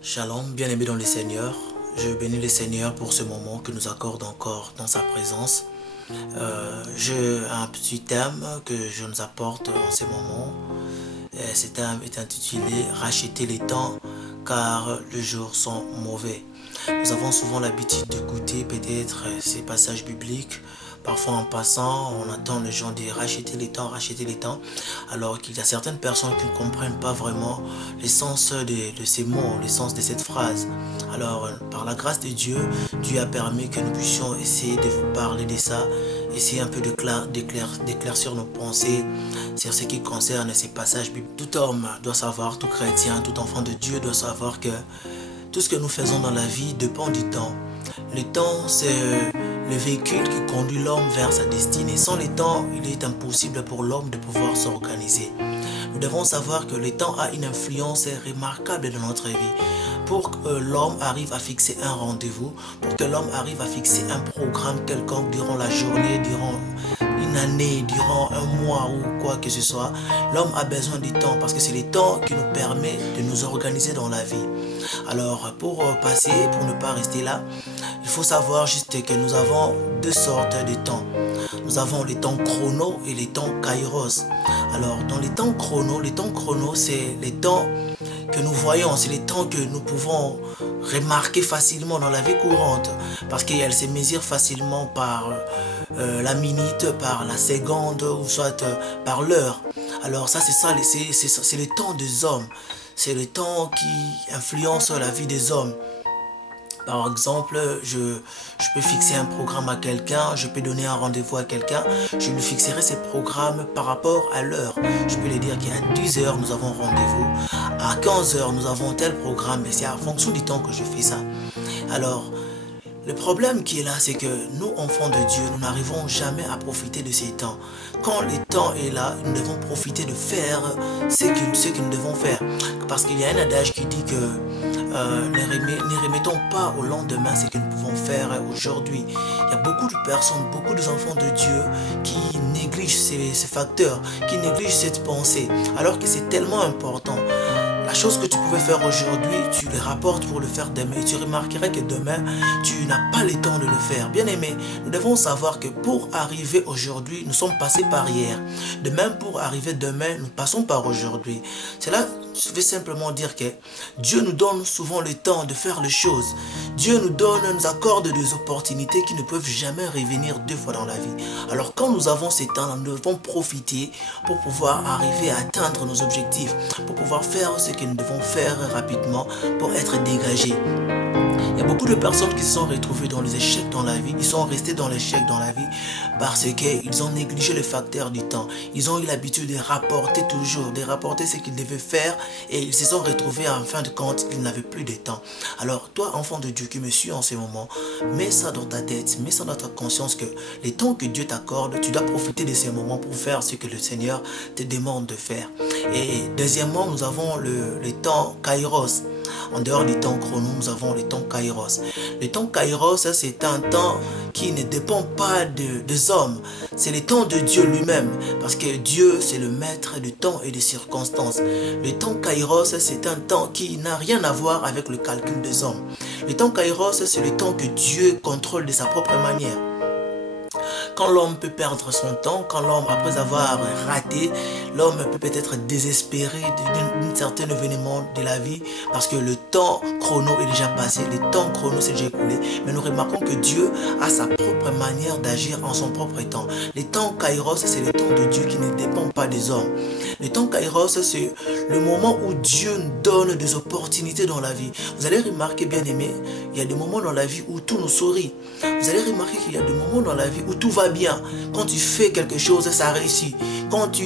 Shalom, bien-aimé dans le Seigneur. Je bénis le Seigneur pour ce moment que nous accorde encore dans sa présence. J'ai un petit thème que je nous apporte en ce moment. Ce thème est intitulé Racheter les temps car les jours sont mauvais. Nous avons souvent l'habitude d'écouter peut-être ces passages bibliques. Parfois en passant, on entend les gens dire racheter les temps, alors qu'il y a certaines personnes qui ne comprennent pas vraiment le sens de ces mots, le sens de cette phrase. Alors, par la grâce de Dieu, Dieu a permis que nous puissions essayer de vous parler de ça, essayer un peu d'éclaircir nos pensées sur ce qui concerne ces passages bibliques. Tout homme doit savoir, tout chrétien, tout enfant de Dieu doit savoir que tout ce que nous faisons dans la vie dépend du temps. Le temps, c'est le véhicule qui conduit l'homme vers sa destinée. Sans le temps, il est impossible pour l'homme de pouvoir s'organiser. Nous devons savoir que le temps a une influence remarquable dans notre vie. Pour que l'homme arrive à fixer un rendez-vous, pour que l'homme arrive à fixer un programme quelconque durant la journée, durant une année, durant un mois ou quoi que ce soit, l'homme a besoin du temps parce que c'est le temps qui nous permet de nous organiser dans la vie. Alors, pour ne pas rester là, il faut savoir juste que nous avons deux sortes de temps. Nous avons les temps chrono et les temps kairos. Alors, dans les temps chrono, c'est les temps que nous voyons, c'est les temps que nous pouvons remarquer facilement dans la vie courante parce qu'elle se mesure facilement par la minute, par la seconde ou soit par l'heure. Alors ça, c'est le temps des hommes. C'est le temps qui influence la vie des hommes. Par exemple, je peux fixer un programme à quelqu'un, je peux donner un rendez-vous à quelqu'un, je lui fixerai ce programme par rapport à l'heure. Je peux lui dire qu'à 10 heures, nous avons rendez-vous, à 15 heures, nous avons tel programme, et c'est en fonction du temps que je fais ça. Alors, le problème qui est là, c'est que nous, enfants de Dieu, nous n'arrivons jamais à profiter de ces temps. Quand le temps est là, nous devons profiter de faire ce que nous devons faire. Parce qu'il y a un adage qui dit que ne remettons pas au lendemain ce que nous pouvons faire aujourd'hui. Il y a beaucoup de personnes, beaucoup d'enfants de Dieu qui négligent ces facteurs, qui négligent cette pensée, alors que c'est tellement important. La chose que tu pouvais faire aujourd'hui, tu le rapportes pour le faire demain. Et tu remarquerais que demain, tu n'as pas le temps de le faire. Bien aimé, nous devons savoir que pour arriver aujourd'hui, nous sommes passés par hier. De même, pour arriver demain, nous passons par aujourd'hui. Cela veut simplement dire que Dieu nous donne souvent le temps de faire les choses. Dieu nous accorde des opportunités qui ne peuvent jamais revenir deux fois dans la vie. Alors quand nous avons ces temps, nous devons profiter pour pouvoir arriver à atteindre nos objectifs, pour pouvoir faire ce que nous devons faire rapidement pour être dégagés. Il y a beaucoup de personnes qui se sont retrouvées dans les échecs dans la vie. Ils sont restés dans l'échec dans la vie parce qu'ils ont négligé le facteur du temps. Ils ont eu l'habitude de rapporter toujours, de rapporter ce qu'ils devaient faire et ils se sont retrouvés en fin de compte qu'ils n'avaient plus de temps. Alors toi, enfant de Dieu qui me suis en ce moment, mets ça dans ta tête, mets ça dans ta conscience que les temps que Dieu t'accorde, tu dois profiter de ces moments pour faire ce que le Seigneur te demande de faire. Et deuxièmement, nous avons le temps Kairos. En dehors du temps chrono, nous avons le temps kairos. Le temps kairos, c'est un temps qui ne dépend pas des hommes. C'est le temps de Dieu lui-même. Parce que Dieu, c'est le maître du temps et des circonstances. Le temps kairos, c'est un temps qui n'a rien à voir avec le calcul des hommes. Le temps kairos, c'est le temps que Dieu contrôle de sa propre manière. Quand l'homme peut perdre son temps, quand l'homme, après avoir raté, l'homme peut peut-être désespéré d'un certain événement de la vie parce que le temps chrono est déjà passé, le temps chrono s'est déjà écoulé. Mais nous remarquons que Dieu a sa propre manière d'agir en son propre temps. Le temps kairos, c'est le temps de Dieu qui ne dépend pas des hommes. Le temps kairos, c'est le moment où Dieu nous donne des opportunités dans la vie. Vous allez remarquer, bien aimé, il y a des moments dans la vie où tout nous sourit. Vous allez remarquer qu'il y a des moments dans la vie où tout va bien. Quand tu fais quelque chose, ça réussit. Quand tu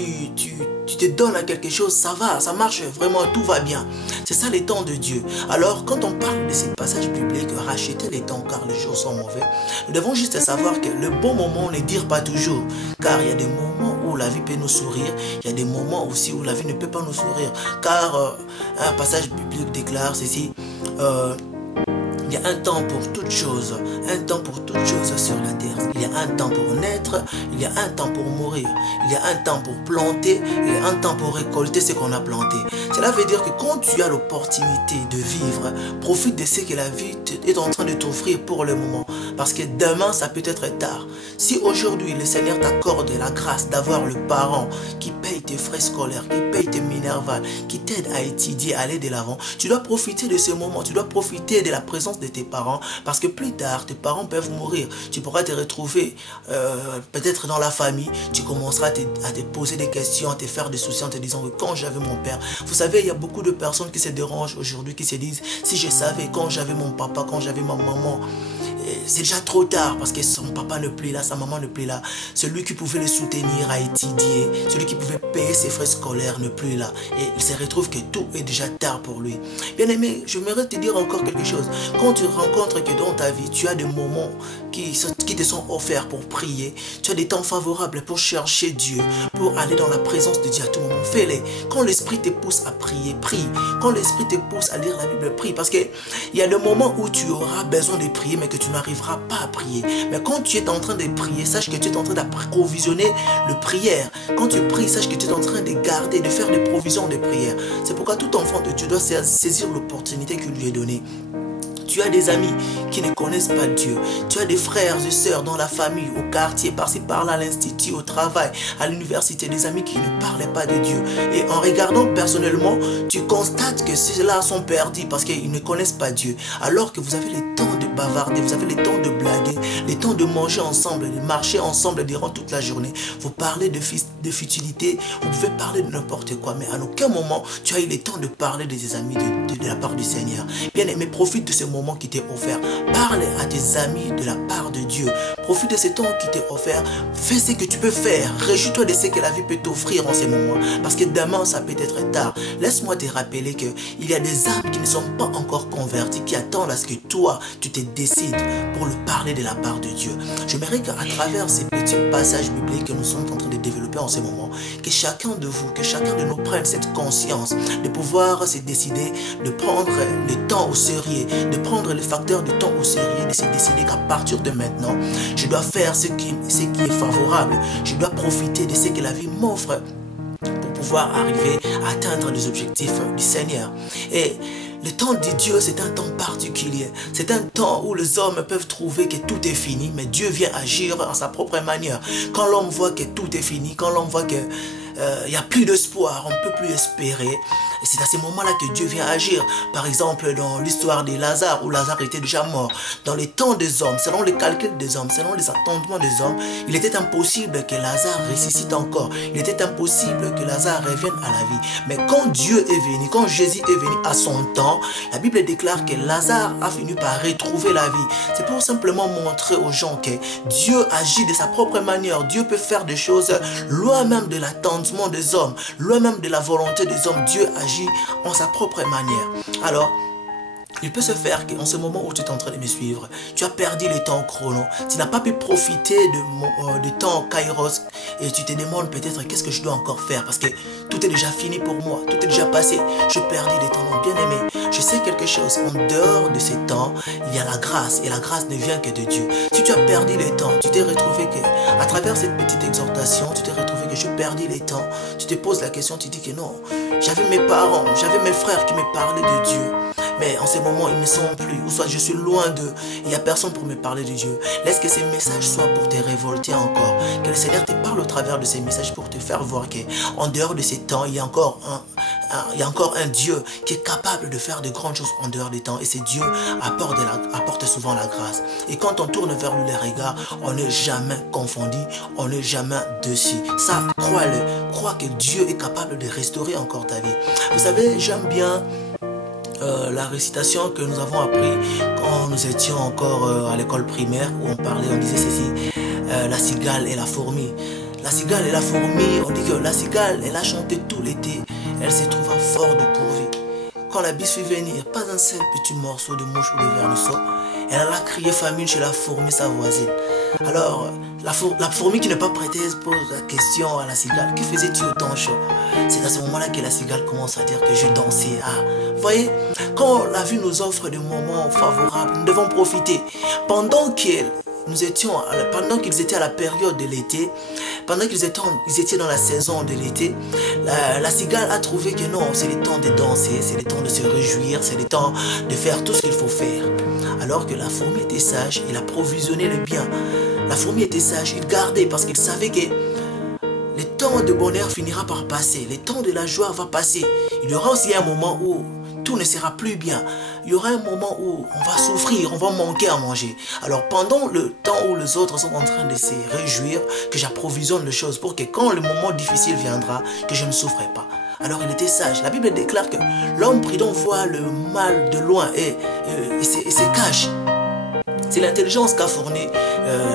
te donnes à quelque chose, ça va, ça marche vraiment, tout va bien. C'est ça les temps de Dieu. Alors, quand on parle de ces passages bibliques, racheter les temps car les jours sont mauvais, nous devons juste savoir que le bon moment ne dure pas toujours. Car il y a des moments où la vie peut nous sourire, il y a des moments aussi où la vie ne peut pas nous sourire. Car un passage biblique déclare ceci, Il y a un temps pour toutes choses, un temps pour toutes choses sur la terre. Il y a un temps pour naître, il y a un temps pour mourir, il y a un temps pour planter et un temps pour récolter ce qu'on a planté. Cela veut dire que quand tu as l'opportunité de vivre, profite de ce que la vie est en train de t'offrir pour le moment. Parce que demain, ça peut être tard. Si aujourd'hui, le Seigneur t'accorde la grâce d'avoir le parent qui paye tes frais scolaires, qui paye tes minervales, qui t'aide à étudier, à aller de l'avant, tu dois profiter de ce moment, tu dois profiter de la présence de tes parents, parce que plus tard, tes parents peuvent mourir. Tu pourras te retrouver peut-être dans la famille, tu commenceras à te poser des questions, à te faire des soucis en te disant que quand j'avais mon père, vous savez, il y a beaucoup de personnes qui se dérangent aujourd'hui, qui se disent, si je savais quand j'avais mon papa, quand j'avais ma maman, c'est déjà trop tard parce que son papa ne plus là, sa maman ne plus là. Celui qui pouvait le soutenir à étudier, celui qui pouvait payer ses frais scolaires ne plus là. Et il se retrouve que tout est déjà tard pour lui. Bien aimé, j'aimerais te dire encore quelque chose. Quand tu rencontres que dans ta vie, tu as des moments qui te sont offerts pour prier, tu as des temps favorables pour chercher Dieu, pour aller dans la présence de Dieu à tout moment, fais-les. Quand l'Esprit te pousse à prier, prie. Quand l'Esprit te pousse à lire la Bible, prie. Parce qu'il y a des moments où tu auras besoin de prier, mais que tu n'arriveras pas à prier. Mais quand tu es en train de prier, sache que tu es en train d'approvisionner le prière. Quand tu pries, sache que tu es en train de garder, de faire des provisions de prière. C'est pourquoi tout enfant de Dieu doit saisir l'opportunité qu'il lui est donnée. Tu as des amis qui ne connaissent pas Dieu. Tu as des frères et sœurs dans la famille, au quartier, par-ci, par-là, à l'institut, au travail, à l'université, des amis qui ne parlaient pas de Dieu. Et en regardant personnellement, tu constates que ceux-là sont perdus parce qu'ils ne connaissent pas Dieu. Alors que vous avez le temps de bavarder, vous avez le temps de blaguer, le temps de manger ensemble, de marcher ensemble durant toute la journée. Vous parlez de futilité, vous pouvez parler de n'importe quoi, mais à aucun moment, tu as eu le temps de parler de tes amis de la part du Seigneur. Bien aimé, profite de ce moment qui t'est offert. Parle à tes amis de la part de Dieu. Profite de ce temps qui t'est offert. Fais ce que tu peux faire. Réjouis-toi de ce que la vie peut t'offrir en ces moments. Parce que demain, ça peut être tard. Laisse-moi te rappeler qu'il y a des âmes qui ne sont pas encore converties, qui attendent à ce que toi, tu te décides pour le parler de la part de Dieu. J'aimerais qu'à travers ces petits passages bibliques que nous sommes en train de développer en ce moment, que chacun de vous, que chacun de nous prenne cette conscience de pouvoir se décider de prendre le temps au sérieux, de prendre le facteur du temps au sérieux, de se décider qu'à partir de maintenant, je dois faire ce qui est favorable. Je dois profiter de ce que la vie m'offre pour pouvoir arriver à atteindre les objectifs du Seigneur. Et le temps de Dieu, c'est un temps particulier. C'est un temps où les hommes peuvent trouver que tout est fini, mais Dieu vient agir à sa propre manière. Quand l'homme voit que tout est fini, quand l'homme voit que il n'y a plus d'espoir, on ne peut plus espérer. Et c'est à ce moment-là que Dieu vient agir. Par exemple, dans l'histoire de Lazare, où Lazare était déjà mort. Dans les temps des hommes, selon les calculs des hommes, selon les attendements des hommes, il était impossible que Lazare ressuscite encore. Il était impossible que Lazare revienne à la vie. Mais quand Dieu est venu, quand Jésus est venu à son temps, la Bible déclare que Lazare a fini par retrouver la vie. C'est pour simplement montrer aux gens que Dieu agit de sa propre manière. Dieu peut faire des choses loin même de l'attendement des hommes, loin même de la volonté des hommes. Dieu agit en sa propre manière. Alors, il peut se faire qu'en ce moment où tu es en train de me suivre, tu as perdu le temps chrono. Tu n'as pas pu profiter de temps kairos et tu te demandes peut-être qu'est-ce que je dois encore faire parce que tout est déjà fini pour moi, tout est déjà passé. Je perdis le temps. Non, bien aimé, je sais quelque chose. En dehors de ces temps, il y a la grâce et la grâce ne vient que de Dieu. Si tu as perdu le temps, tu t'es retrouvé que à travers cette petite exhortation, tu t'es retrouvé que je perdis le temps. Tu te poses la question, tu dis que non, j'avais mes parents, j'avais mes frères qui me parlaient de Dieu. Mais en ce moment, ils ne sont plus, ou soit je suis loin d'eux, il n'y a personne pour me parler de Dieu. Laisse que ces messages soient pour te révolter encore. Que le Seigneur te parle au travers de ces messages pour te faire voir qu'en dehors de ces temps, il y a encore un Dieu qui est capable de faire de grandes choses en dehors des temps. Et ce Dieu apporte souvent la grâce. Et quand on tourne vers lui les regards, on n'est jamais confondu, on n'est jamais dessus. Ça, crois-le. Crois que Dieu est capable de restaurer encore ta vie. Vous savez, j'aime bien la récitation que nous avons appris quand nous étions encore à l'école primaire où on disait ceci, la cigale et la fourmi. La cigale et la fourmi, on dit que la cigale, elle a chanté tout l'été, elle se trouva fort dépourvue. Quand la bise fut venue, pas un seul petit morceau de mouche ou de vermisseau, elle alla crier famine chez la fourmi sa voisine. Alors, la fourmi qui n'est pas prêteuse pose la question à la cigale, que faisais-tu au temps chaud? C'est à ce moment-là que la cigale commence à dire que je dansais. Ah, vous voyez, quand la vie nous offre des moments favorables, nous devons profiter. Pendant qu'ils étaient à la période de l'été, pendant qu'ils étaient dans la saison de l'été, la cigale a trouvé que non, c'est le temps de danser, c'est le temps de se réjouir, c'est le temps de faire tout ce qu'il faut faire. Alors que la fourmi était sage, il approvisionnait le bien. La fourmi était sage, il gardait parce qu'il savait que le temps de bonheur finira par passer, le temps de la joie va passer. Il y aura aussi un moment où tout ne sera plus bien. Il y aura un moment où on va souffrir, on va manquer à manger. Alors pendant le temps où les autres sont en train de se réjouir, que j'approvisionne les choses pour que quand le moment difficile viendra, que je ne souffre pas. Alors il était sage. La Bible déclare que l'homme prudent voit le mal de loin et se cache. C'est l'intelligence qu'a fourni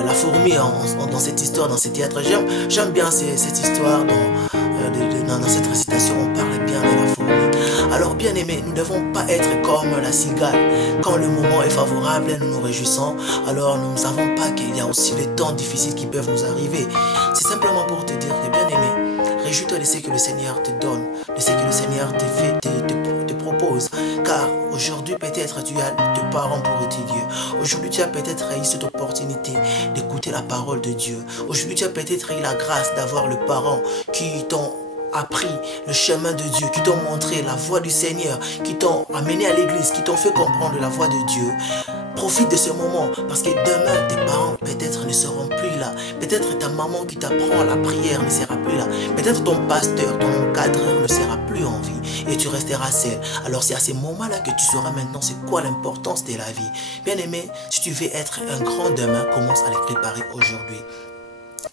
la fourmi dans cette histoire, dans ce théâtre. J'aime bien cette histoire, dans cette récitation, on parle bien de la fourmi. Alors bien aimé, nous ne devons pas être comme la cigale. Quand le moment est favorable et nous nous réjouissons, alors nous ne savons pas qu'il y a aussi des temps difficiles qui peuvent nous arriver. C'est simplement pour te dire que bien aimé, réjouis-toi de ce que le Seigneur te donne, de ce que le Seigneur te propose. Car aujourd'hui, peut-être tu as tes parents pour étudier. Aujourd'hui, tu as peut-être eu cette opportunité d'écouter la parole de Dieu. Aujourd'hui, tu as peut-être eu la grâce d'avoir le parent qui t'ont appris le chemin de Dieu, qui t'ont montré la voie du Seigneur, qui t'ont amené à l'église, qui t'ont fait comprendre la voie de Dieu. Profite de ce moment parce que demain, tes parents peut-être ne seront plus là. Peut-être ta maman qui t'apprend la prière ne sera plus là. Peut-être ton pasteur, ton encadreur ne sera plus en vie et tu resteras seul. Alors c'est à ce moment-là que tu sauras maintenant c'est quoi l'importance de la vie. Bien aimé, si tu veux être un grand demain, commence à les préparer aujourd'hui.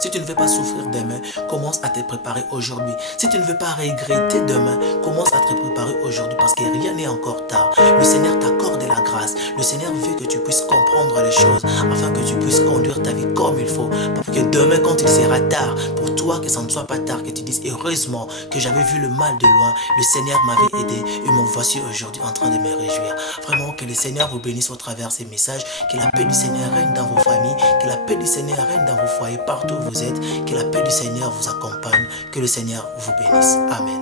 Si tu ne veux pas souffrir demain, commence à te préparer aujourd'hui. Si tu ne veux pas regretter demain, commence à te préparer aujourd'hui parce que rien n'est encore tard. Le Seigneur t'accorde la grâce. Le Seigneur veut que tu puisses comprendre les choses afin que tu puisses conduire ta vie comme il faut. Pour que demain, quand il sera tard, pour toi, que ça ne soit pas tard, que tu dises heureusement que j'avais vu le mal de loin. Le Seigneur m'avait aidé et me voici aujourd'hui en train de me réjouir. Vraiment, que le Seigneur vous bénisse au travers de ces messages. Que la paix du Seigneur règne dans vos familles. Que la paix du Seigneur règne dans vos foyers partout où vous êtes, que la paix du Seigneur vous accompagne, que le Seigneur vous bénisse. Amen.